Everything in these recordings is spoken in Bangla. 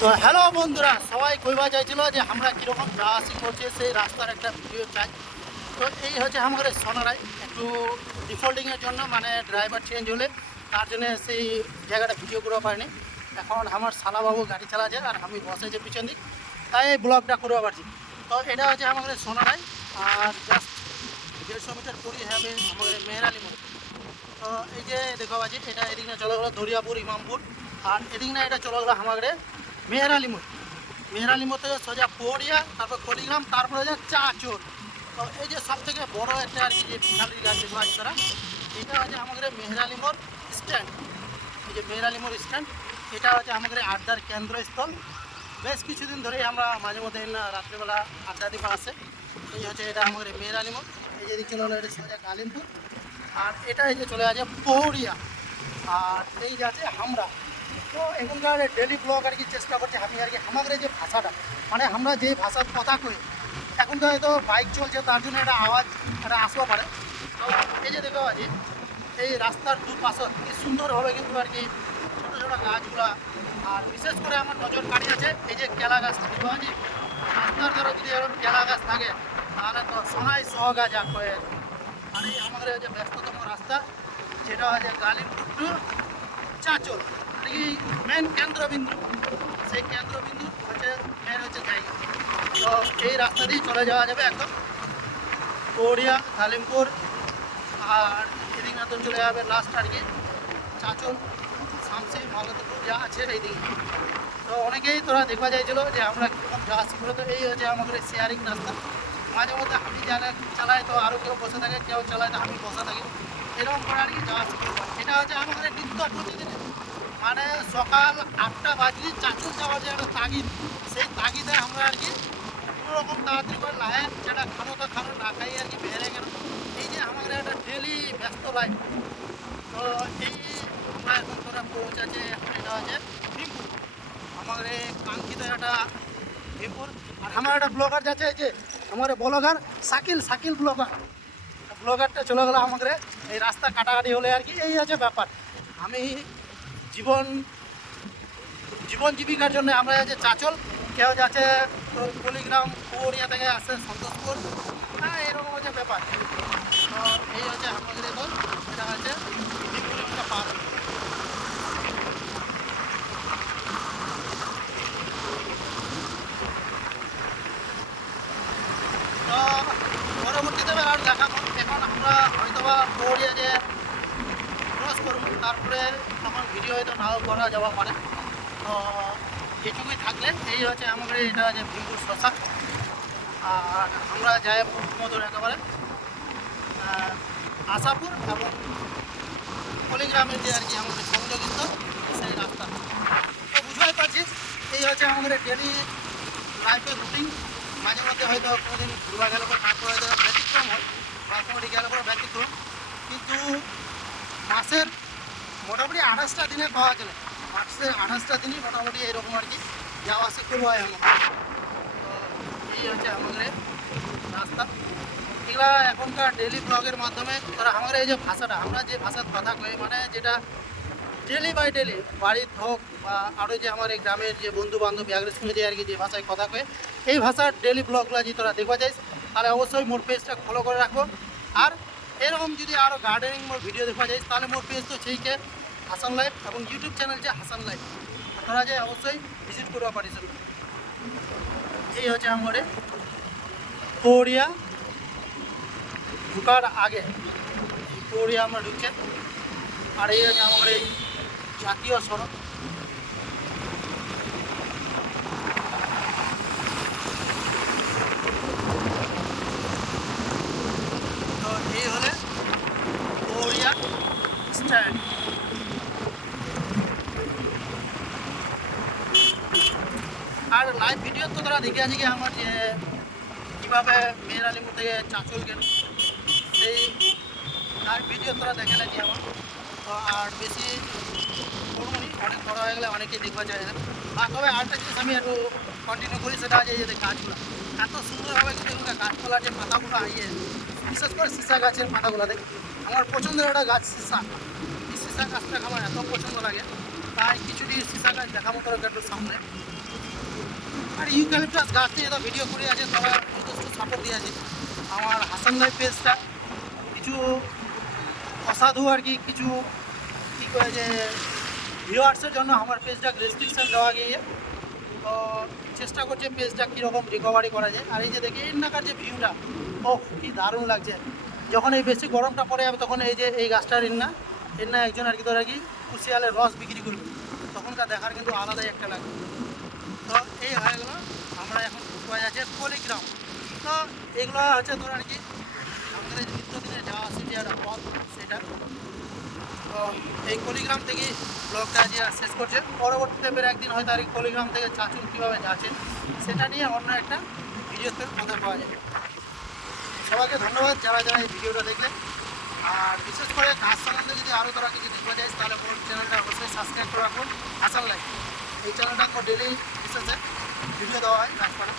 তো হ্যালো বন্ধুরা, সবাই কইবা চাইছিল যে আমরা কীরকম যা আসি করছি সেই রাস্তার একটা ভিডিও চাই। তো এই হচ্ছে আমাদের সোনারাই একটু ডিফল্টিংয়ের জন্য, মানে ড্রাইভার চেঞ্জ হলে তার জন্য সেই জায়গাটা ভিডিও করতে পারিনি। এখন আমার শালাবাবু গাড়ি চালাচ্ছে আর আমি বসেছি পিছন দিক, তাই এই ব্লগটা করতে পারছি। তো এটা হচ্ছে আমাদের সোনারাই, আর জাস্ট 150 মিটার পরই হবে আমাদের মেহরালি মোড়। তো এই যে দেখো বাজি, এটা এদিক না চলে গেলো দরিয়াপুর ইমামপুর, আর এদিক না এটা চলে গেলো আমাদের মেহরালি মোড়। মেহরালি মোড় থেকে সোজা পড়িয়া, তারপর কলিগ্রাম, তারপরে হচ্ছে চাচর। তো এই যে সব থেকে বড় একটা আর কি যে পিঠালির গাছ দেখো আছে তারা, এটা হচ্ছে আমাদের মেহরালি মোড় স্ট্যান্ড। এই যে মেহরালি মোড় স্ট্যান্ড, এটা হচ্ছে আমাদের আড্ডার কেন্দ্রস্থল। বেশ কিছুদিন ধরেই আমরা মাঝে মধ্যে রাত্রেবেলা আড্ডা দিবা আসে। এই হচ্ছে এটা আমাদের মেহরালি মোড়। এই যে দিক চলে গেলো এটা সোজা কালিমপুর, আর এটা এই যে চলে আছে পৌরিয়া, আর এই যাচ্ছে হামরা। তো এখনকার ডেলি ব্লগ আর কি চেষ্টা করছি আমি আর কি আমাদের যে ভাষাটা, মানে আমরা যে ভাষার কথা কই, এখনকার হয়তো বাইক চলছে তার জন্য একটা আওয়াজ একটা আসতে পারে। তো এই যে দেখো আজ এই রাস্তার দুপাশে কি সুন্দরভাবে কিন্তু আর কি ছোটো ছোটো গাছগুলা, আর বিশেষ করে আমার নজর কাড়ি আছে এই যে কেলা গাছটা দেখো আজ। রাস্তার ধরো যদি এরকম কেলা গাছ থাকে তাহলে তো সোনাই সহগা যা কয়ে। আর এই আমাদের যে ব্যস্ততম রাস্তা, যেটা হচ্ছে কালিমপুর টু চাচল, এই মেন কেন্দ্রবিন্দু, সেই কেন্দ্রবিন্দু হচ্ছে মেন হচ্ছে জায়গা। তো এই রাস্তা দিয়ে চলে যাওয়া যাবে একদম পৌরিয়া, কালিমপুর, আর এদিক না তো চলে যাবে লাস্ট আর কি চাচল, শামসি, মালতপুর যা আছে এই দিকে। তো অনেকেই তোরা দেখা যাইছিল যে আমরা কীরকম যা আসি করে। তো এই হচ্ছে আমাদের শেয়ারিং রাস্তা। মাঝে মধ্যে আমি যারা চালাই তো আরও কেউ বসে থাকে, কেউ চালায় তো আমি বসে থাকি, এরকম করে আর কি যাওয়া আসি। এটা হচ্ছে আমাদের নিত্য প্রতিদিন, মানে সকাল 8টা বাজলে চাচল যাওয়ার যে একটা তাগিদ, সেই তাগিদে আমরা আর কি কোনোরকম তাড়াতাড়ি করে লাহে যেটা খানো তো খানো, না খাই আর কি বেড়ে গেল। এই যে আমাদের একটা ডেলি ব্যস্ত লাইফ। তো এই আমরা এখন তোরা পৌঁছাচ্ছে, এখন এটা হচ্ছে ভীমপুর, আমাদের কাঙ্ক্ষিত একটা ভীমপুর। আর আমার একটা ব্লগার যাচ্ছে, এই যে আমার ব্লগার শাকিল, শাকিল ব্লগার, ব্লগারটা চলে গেলো আমাদের এই রাস্তা কাটাকাটি হলে আর কি। এই আছে ব্যাপার। আমি জীবন জীবন জীবিকার জন্য আমরা যে চাচল, কেউ যাচ্ছে তোর কুলিগ্রাম পৌরিয়া থেকে আসে সন্তোষপুর, হ্যাঁ এরকম হচ্ছে ব্যাপার। তো এই হচ্ছে আমাদের এখন এটা হচ্ছে 2 কিলোমিটার পার। তো পরবর্তীতে আর দেখাবো। এখন আমরা হয়তোবা পৌরিয়া যে ক্রস করবো, তারপরে তখন ভিডিও হয়তো নাও করা যাওয়া পারে। তো এটুকুই থাকলে এই হচ্ছে আমাদের এটা যে ভীমপুর শ্মশান। আর আমরা যাই মধুর একেবারে আশাপুর এবং কলিগ্রামের যে আর কি আমাদের সংযোগিত সেই রাস্তা। তো বুঝতেই পারছিস এই হচ্ছে আমাদের ডেলি লাইফের রুটিন। মাঝে মধ্যে হয়তো কোনোদিন ঘুরবা গেলে পর তারপর হয়তো ব্যতিক্রম হয়, বা কোনোটি গেলে পরে ব্যতিক্রম, কিন্তু মাসের মোটামুটি 28টা দিনে পাওয়া চলে, মাসের 28টা দিনই মোটামুটি এরকম আর কি যাওয়া আসা শুরু হয় আমার। তো এই হচ্ছে আমাদের রাস্তা। এগুলা এখনকার ডেলি ব্লগের মাধ্যমে তারা আমাদের এই যে ভাষাটা, আমরা যে ভাষার কথা কই, মানে যেটা ডেলি বাই ডেলি বাড়ির হোক বা আরও যে আমার এই গ্রামের যে বন্ধু বান্ধব একদের সঙ্গে যে আর কি যে ভাষায় কথা কয়ে, এই ভাষার ডেলি ব্লগগুলো যদি তোরা দেখবা যাইস তাহলে অবশ্যই মোর পেজটা ফলো করে রাখবো। আর এরকম যদি আরও গার্ডেনিং মোর ভিডিও দেখা যায় তাহলে মোর পেজ তো সেইকে হাসান লাইফ, এবং ইউটিউব চ্যানেল যে হাসান লাইফ, তোরা যে অবশ্যই ভিজিট করবা পারিস। এই হচ্ছে আমাদের পৌরিয়া ঢুকার আগে, এই পৌরিয়া আমরা ঢুকছে। আর এই হচ্ছে আমাদের এই জাতীয় সড়ক। তো এই হলে পৌরিয়া স্ট্যান্ড। আর লাইভ ভিডিও তো তোরা দেখে আছে কি আমার যে কীভাবে মেহরালিপুর থেকে চাঁচল গেল, সেই লাইভ ভিডিও তোরা দেখে নাকি আমার। তো আর বেশি করবনি, অনেক বড় হয়ে গেলে অনেকেই দেখবা যায় না। আর তবে আরেকটা জিনিস আমি একটু কন্টিনিউ করি, সেটা আছে যে গাছগুলো এত সুন্দরভাবে কিন্তু গাছপালার যে পাতাগুলো আইয়ে, বিশেষ করে সিসা গাছের পাতাগুলো দেখ, আমার পছন্দের একটা গাছ সিসা। এই সিসা গাছটাকে আমার এত পছন্দ লাগে, তাই কিছুটি সিসা গাছ দেখাবো তোরা একটু সামনে। আর ইউক্যালিপটাস গাছ নিয়ে তো ভিডিও করে আছে, তারা যথেষ্ট সাপোর্ট দিয়ে আছে। আমার হাসান ভাই পেজটা কিছু অসাধু আর কি কিছু কী করে যে ভিউয়ার্সের জন্য আমার পেজটা রেস্ট্রিকশন দেওয়া গিয়ে, তো চেষ্টা করছে পেজটা কীরকম রিকভারি করা যায়। আর এই যে দেখি এর নাকার যে ভিউটা, ও কি দারুণ লাগছে। যখন এই বেশি গরমটা পড়ে যাবে তখন এই যে এই গাছটার এর না একজন আর কি ধর আর কি কুশিয়ালের রস বিক্রি করবে, তখনকার দেখার কিন্তু আলাদাই একটা লাগবে। তো এই হয়ে গেলো, আমরা এখন ঢুকতে যাচ্ছে পলিগ্রাম। তো এগুলো হচ্ছে ধর আর কি আমাদের এই নিত্যদিনের যাওয়া আসে যে একটা পথ সেটা। তো এই কলিগ্রাম থেকে ব্লগটা যে শেষ করছে, পরবর্তীতে বের একদিন হয়তো আর এই কলিগ্রাম থেকে চাচুর কীভাবে যাচ্ছে সেটা নিয়ে অন্য একটা ভিডিওতে কথা পাওয়া যাবে। সবাইকে ধন্যবাদ যারা যারা এই ভিডিওটা দেখলেন। আর বিশেষ করে গাছ সম্বন্ধে যদি আরও তারা কিছু দেখতে যায় তাহলে ওর চ্যানেলটা অবশ্যই সাবস্ক্রাইব করে রাখুন। হাসান লাইফ এই চ্যানেলটা ডেলি বিশেষে ভিডিও দেওয়া হয় গাছপালা।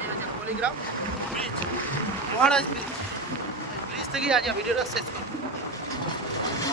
এই হচ্ছে পলিগ্রাম ব্রিজ, মহারাজ ব্রিজ। এই ব্রিজ থেকেই আজ ভিডিওটা শেষ করব।